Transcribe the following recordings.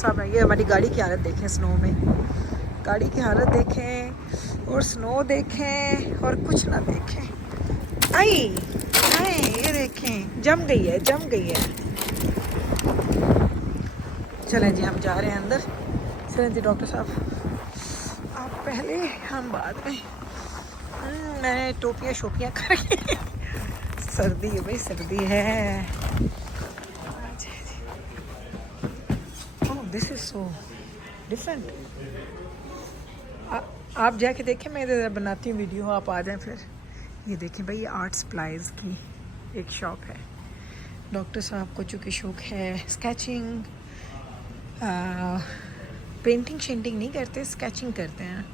साहब ने। ये हमारी गाड़ी की हालत देखें, स्नो में गाड़ी की हालत देखें और स्नो देखें और कुछ ना देखें। आई आई ये देखें, जम गई है, जम गई है। चलें जी, हम जा रहे हैं अंदर। चलें जी डॉक्टर साहब, आप पहले हम बाद में। मैंने टोपियाँ शोपियाँ करके सर्दी है भाई, सर्दी है। Oh this is so different. आप जाके देखें, मैं इधर बनाती हूँ वीडियो, आप आ जाएं फिर। ये देखें भाई, ये आर्ट सप्लाइज़ की एक शॉप है। डॉक्टर साहब को चूँकि शौक है स्केचिंग, पेंटिंग शेंटिंग नहीं करते, स्केचिंग करते हैं।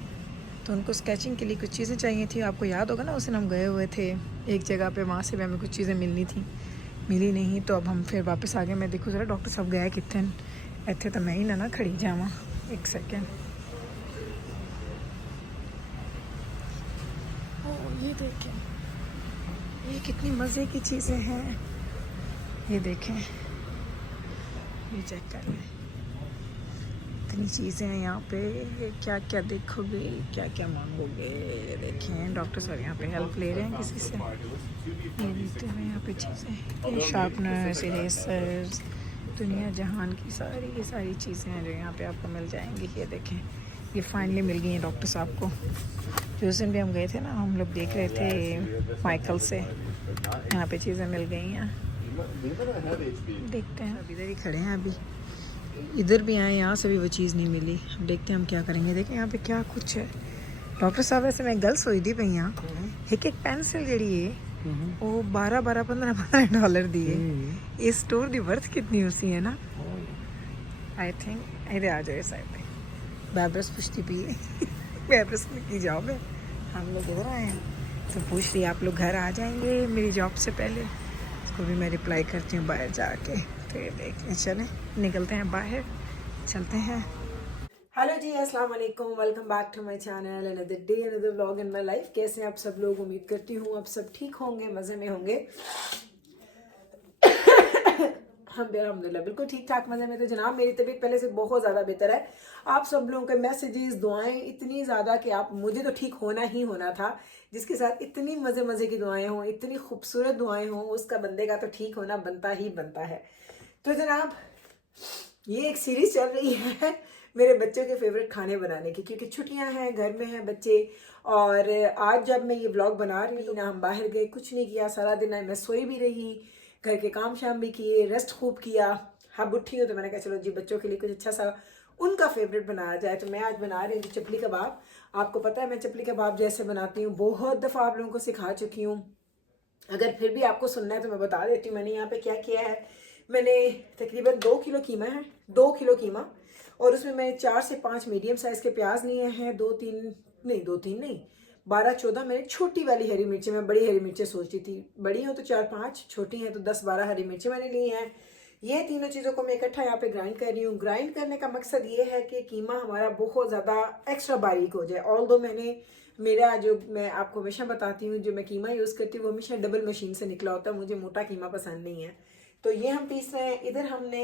तो उनको स्केचिंग के लिए कुछ चीज़ें चाहिए थी। आपको याद होगा ना, उस दिन हम गए हुए थे एक जगह पे, वहाँ से भी हमें कुछ चीज़ें मिलनी थी, मिली नहीं। तो अब हम फिर वापस आ गए। मैं देखूँ ज़रा डॉक्टर साहब गए कितने, इतने तो मैं ही ना खड़ी जावा। एक सेकेंड। ओह ये देखें, ये कितनी मज़े की चीज़ें हैं। ये देखें, ये चेक कर लें, इतनी चीज़ें हैं यहाँ पे। क्या क्या देखोगे, क्या क्या मांगोगे। ये देखें, डॉक्टर साहब यहाँ पे हेल्प ले रहे हैं किसी से। ये देखते हुए यहाँ पे चीज़ें, ये शार्पनर्स, इरेजर्स, दुनिया जहान की सारी चीज़ें हैं जो यहाँ पे आपको मिल जाएंगी। ये देखें, ये फाइनली मिल गई हैं डॉक्टर साहब को। जो उस दिन भी हम गए थे ना, हम लोग देख रहे थे माइकल से, यहाँ पे चीज़ें मिल गई हैं। देखते हैं, अब इधर ही खड़े हैं, अभी इधर भी आए, यहाँ से भी वो चीज़ नहीं मिली। अब देखते हैं हम क्या करेंगे। देखें यहाँ पे क्या कुछ है। डॉक्टर साहब वैसे मैं गल सोचती पई हाँ, एक पेंसिल जी है वो 12-15 दी है। इस स्टोर की वर्थ कितनी उसी है ना। आई थिंक इधर आ जाए साइड पे। बैब्रस पूछती पी है बैब्रस में की जॉब है, हम लोग इधर आए हैं तो पूछ रही आप लोग घर आ जाएंगे मेरी जॉब से पहले। उसको भी मैं रिप्लाई करती हूँ बाहर जाके। तो ये देखते हैं, चलें निकलते हैं बाहर, चलते हैं। हेलो जी, अस्सलाम वालेकुम, welcome back to my channel, another day another vlog in my life. कैसे हैं आप सब लोग? उम्मीद करती हूँ आप सब ठीक होंगे, मज़े में होंगे। हम भी अल्हम्दुलिल्लाह बिल्कुल ठीक ठाक मज़े में। तो जनाब मेरी तबीयत पहले से बहुत ज़्यादा बेहतर है। आप सब लोगों के मैसेजेस, दुआएं इतनी ज़्यादा कि आप, मुझे तो ठीक होना ही होना था। जिसके साथ इतनी मज़े मज़े की दुआएं हों, इतनी खूबसूरत दुआएं हों, उसका बंदे का तो ठीक होना बनता ही बनता है। तो जनाब ये एक सीरीज़ चल रही है मेरे बच्चों के फेवरेट खाने बनाने की, क्योंकि छुट्टियां हैं, घर में हैं बच्चे। और आज जब मैं ये व्लॉग बना रही हूँ ना, हम बाहर गए, कुछ नहीं किया सारा दिन। मैं सोई भी रही, घर के काम शाम भी किए, रेस्ट खूब किया। हाँ उठी हूँ तो मैंने कहा चलो जी बच्चों के लिए कुछ अच्छा सा उनका फेवरेट बनाया जाए। तो मैं आज बना रही हूँ चपली कबाब। आपको पता है मैं चपली कबाब जैसे बनाती हूँ, बहुत दफ़ा आप लोगों को सिखा चुकी हूँ। अगर फिर भी आपको सुनना है तो मैं बता देती हूँ मैंने यहाँ पे क्या किया है। मैंने तकरीबन 2 किलो कीमा है, 2 किलो कीमा, और उसमें मैं 4 से 5 मीडियम साइज़ के प्याज लिए हैं। 2-3 नहीं 12-14 मैंने छोटी वाली हरी मिर्चें, मैं बड़ी हरी मिर्चें सोचती थी बड़ी हो तो 4-5, छोटी हैं तो 10-12 हरी मिर्चें मैंने ली हैं। ये तीनों चीज़ों को मैं इकट्ठा यहाँ पे ग्राइंड कर रही हूँ। ग्राइंड करने का मकसद ये है कि कीमा हमारा बहुत ज़्यादा एक्स्ट्रा बारीक हो जाए। ऑल्दो मैंने, मेरा जो, मैं आपको हमेशा बताती हूँ, जो मैं कीमा यूज़ करती हूँ वो हमेशा डबल मशीन से निकला होता है। मुझे मोटा कीमा पसंद नहीं है। तो ये हम पीस रहे हैं। इधर हमने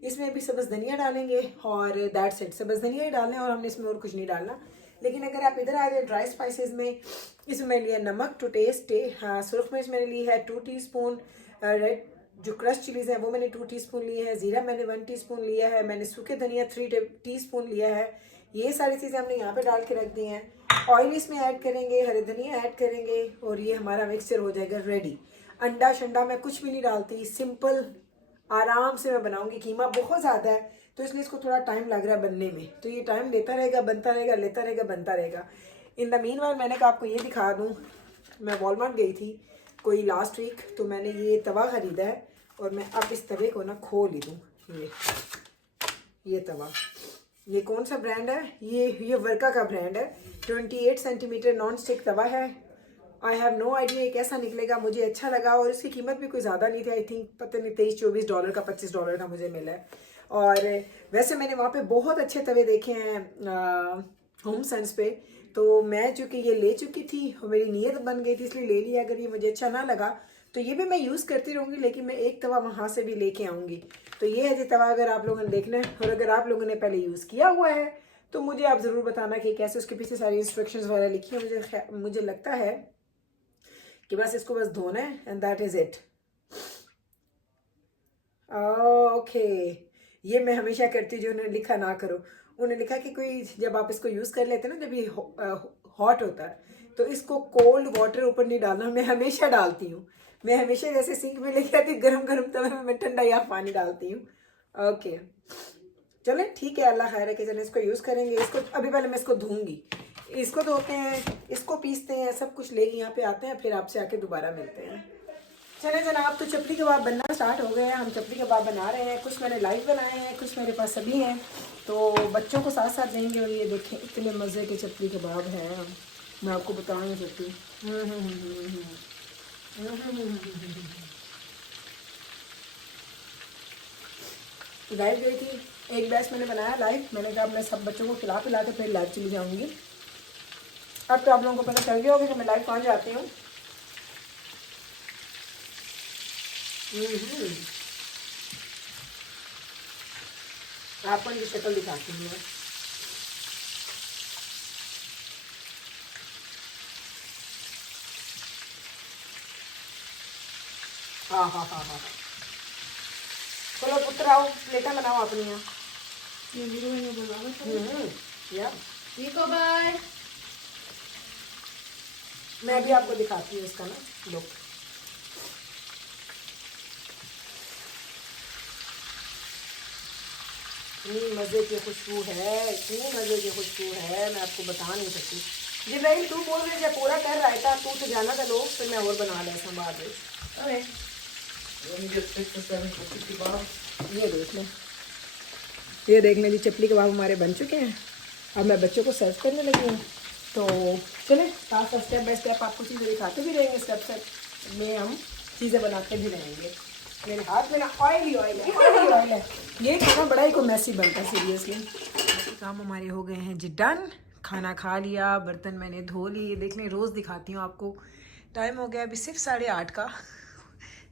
इसमें भी सब्ज़ धनिया डालेंगे और दैट्स इट, सब्ज़ धनिया ही डालना है और हमने इसमें और कुछ नहीं डालना। लेकिन अगर आप इधर आ जाए ड्राई स्पाइसेस में, इसमें मैंने लिया नमक टू टेस्ट, हाँ सुरख मिर्च मैंने ली है 2 टीस्पून, रेड जो क्रश चिलीज़ हैं वो मैंने 2 टीस्पून लिए हैं, ज़ीरा मैंने 1 टीस्पून लिया है, मैंने सूखे धनिया 3 टीस्पून लिया है। ये सारी चीज़ें हमने यहाँ पे डाल के रख दी हैं। ऑयल इसमें ऐड करेंगे, हरे धनिया ऐड करेंगे और ये हमारा मिक्सचर हो जाएगा रेडी। अंडा शंडा मैं कुछ भी नहीं डालती, सिंपल आराम से मैं बनाऊंगी। कीमा बहुत ज़्यादा है तो इसलिए इसको थोड़ा टाइम लग रहा है बनने में, तो ये टाइम लेता रहेगा, बनता रहेगा, लेता रहेगा, बनता रहेगा। इन द मीन वाइल मैंने कहा आपको ये दिखा दूँ, मैं वॉलमार्ट गई थी कोई लास्ट वीक, तो मैंने ये तवा ख़रीदा है और मैं अब इस तवे को ना खोल ही दूँ। ये तवा, ये कौन सा ब्रांड है, ये वर्का का ब्रांड है। 28 सेंटीमीटर नॉन स्टिक तवा है। आई हैव नो आइडिया ये कैसा निकलेगा, मुझे अच्छा लगा और इसकी कीमत भी कोई ज़्यादा नहीं थी। आई थिंक पता नहीं $23-24 का, $25 का मुझे मिला है। और वैसे मैंने वहाँ पे बहुत अच्छे तवे देखे हैं होम सेंस पे, तो मैं चूँकि ये ले चुकी थी और मेरी नीयत बन गई थी इसलिए ले लिया। अगर ये मुझे अच्छा ना लगा तो ये भी मैं यूज़ करती रहूँगी, लेकिन मैं एक तवा वहाँ से भी लेके आऊँगी। तो ये है जी तवा, अगर आप लोगों ने देखना है और अगर आप लोगों ने पहले यूज़ किया हुआ है तो मुझे आप ज़रूर बताना कि कैसे। उसके पीछे सारी इंस्ट्रक्शंस वगैरह लिखी है। मुझे लगता है कि बस इसको बस धोना है and that is it. Okay, ये मैं हमेशा करती हूँ, जो उन्होंने लिखा ना करो। उन्होंने लिखा कि कोई जब आप इसको यूज़ कर लेते हैं ना, जब ये हॉट होता है तो इसको कोल्ड वाटर ऊपर नहीं डालना। मैं हमेशा डालती हूँ, मैं हमेशा जैसे सिंक में लेके आती हूँ गरम गरम तवे में मैं ठंडा या पानी डालती हूँ। ओके चले ठीक है, अल्लाह खैर है कि चले इसको यूज़ करेंगे। इसको अभी पहले मैं इसको धोऊंगी, इसको धोते हैं, इसको पीसते हैं, सब कुछ लेके यहाँ पे आते हैं, फिर आपसे आके दोबारा मिलते हैं। चले जनाब, तो चपली कबाब बनना स्टार्ट हो गए हैं। हम चपली कबाब बना रहे हैं, कुछ मैंने लाइव बनाए हैं, कुछ मेरे पास अभी हैं, तो बच्चों को साथ साथ देंगे। और ये देखें इतने मज़े के चपली कबाब हैं, मैं आपको बता नहीं सकती। तो लाइव गई थी, एक बैच मैंने बनाया लाइव। मैंने कहा मैं सब बच्चों को खिला पिला के फिर लाइव चली जाऊँगी। अब तो आप लोगों को पता चल गया होगा कि मैं लाइव कहाँ जाती हूँ। आपको इनकी शक्ल दिखाती हूँ मैं। हाँ हाँ हाँ हाँ, चलो पुत्र आओ, प्लेटा बनाओ अपनी यहाँ। या बाय। मैं भी आपको दिखाती हूँ इसका ना लुक। इतनी मज़े की खुशबू है, इतनी मज़े की खुशबू है, मैं आपको बता नहीं सकती। जी भाई तू बोल रहे जब पूरा कर रहा था, तू तो जाना था लोग, फिर मैं और बना ले संभाल रही। ये देख लें जी, चपली कबाब हमारे बन चुके हैं। अब मैं बच्चों को सर्व करने लगी हूँ। तो चले साथ साथ स्टेप बाय स्टेप आपको चीज़ें दिखाते भी रहेंगे, स्टेप स्टेप में हम चीज़ें बनाते भी रहेंगे। मेरे हाथ में ना ऑयल है। ये खाना बड़ा ही को मैसी बनता है सीरियसली। काम हमारे हो गए हैं जी डन, खाना खा लिया, बर्तन मैंने धो लिए। देख लें रोज़ दिखाती हूँ आपको। टाइम हो गया अभी सिर्फ 8:30 का,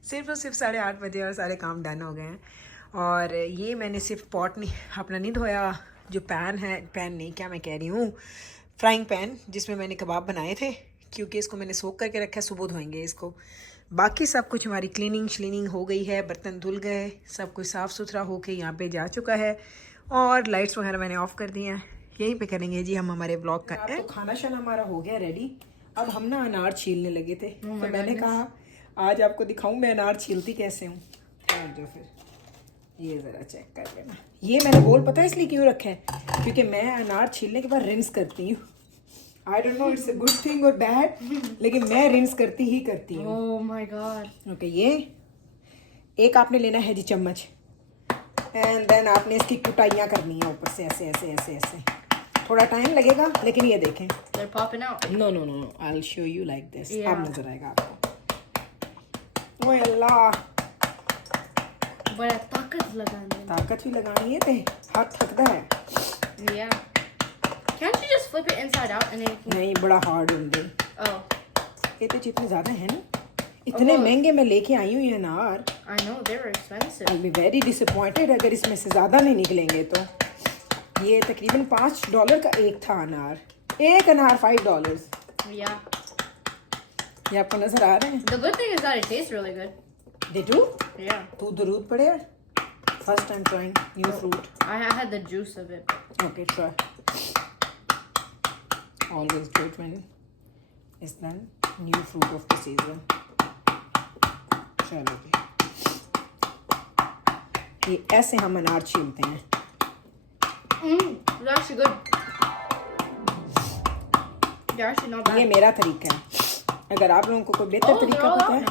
सिर्फ 8:30 बजे और सारे काम डन हो गए हैं। और ये मैंने सिर्फ पॉट नहीं अपना नहीं धोया, जो पैन है, पैन नहीं क्या मैं कह रही हूँ, फ्राइंग पैन जिसमें मैंने कबाब बनाए थे, क्योंकि इसको मैंने सोख करके रखा है, सुबह धोएंगे इसको। बाकी सब कुछ हमारी क्लीनिंग हो गई है, बर्तन धुल गए, सब कुछ साफ़ सुथरा होके यहाँ पे जा चुका है। और लाइट्स वगैरह मैंने ऑफ़ कर दी हैं। यहीं पे करेंगे जी हम हमारे ब्लॉग का। तो खाना शाना हमारा हो गया रेडी। अब हम ना अनार छीलने लगे थे, तो मैंने कहा आज आपको दिखाऊं मैं अनार छीलती कैसे हूँ। जो फिर ये ज़रा चेक कर लेना। ये मैंने बोल पता है इसलिए क्यों रखा है, क्योंकि मैं अनार छीलने के बाद रिंस करती हूँ। I don't know it's a good thing और बैड, लेकिन मैं रिंस करती ही करती हूँ। Oh my God. ओके, ये एक आपने लेना है जी चम्मच, एंड देन आपने इसकी कुटाइयाँ करनी है ऊपर से ऐसे ऐसे ऐसे ऐसे। थोड़ा टाइम लगेगा, लेकिन ये देखें। They're popping out. No no no, I will show you like this. Yeah. अब नजर आएगा आपको। ओए अल्लाह, बड़ा ताकत लगाने। ताकत भी लगानी है, ते हाथ थकता है। Yeah. Can't you just flip it inside out and then? नहीं, बड़ा हार्ड होंगे Oh. ये तो जितने ज़्यादा है ना, इतने महंगे मैं लेके आई हूँ ये अनार। I know they were expensive. I'll be very disappointed अगर इसमें से ज़्यादा नहीं निकलेंगे तो। ये तकरीबन $5 का एक था अनार, एक अनार $5। Yeah. ये आपको नजर आ रहे हैं? The good thing is that it tastes really good. Did you? Yeah. तू दरूद पढ़े? First time trying new fruit. I had the juice of it. Okay, try. Always do it when it's the new fruit of the season. चलो जी, ये ऐसे हम अनार छीलते हैं। It's actually good. They're actually not bad. ये मेरा तरीका है, अगर आप लोगों को कोई बेहतर तरीका they're all पता है out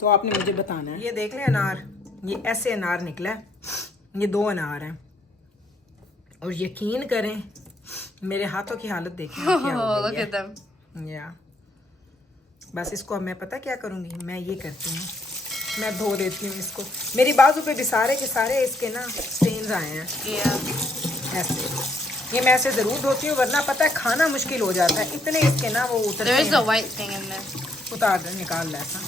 तो आपने मुझे बताना है। ये देख लें अनार, ये ऐसे अनार निकला है, ये 2 अनार हैं, और यकीन करें मेरे हाथों की हालत देखें क्या हो गई look है। at them. या बस इसको अब मैं पता क्या करूँगी, मैं ये करती हूँ, मैं धो देती हूँ इसको। मेरी बाजू पे भी सारे के सारे इसके ना स्टेन्स आए हैं। Yeah. ऐसे ये मैं ऐसे ज़रूर धोती हूँ, वरना पता है खाना मुश्किल हो जाता है, इतने इसके ना वो उतरते There is हैं। a white thing in there. उतार दे, निकाल ले ऐसा।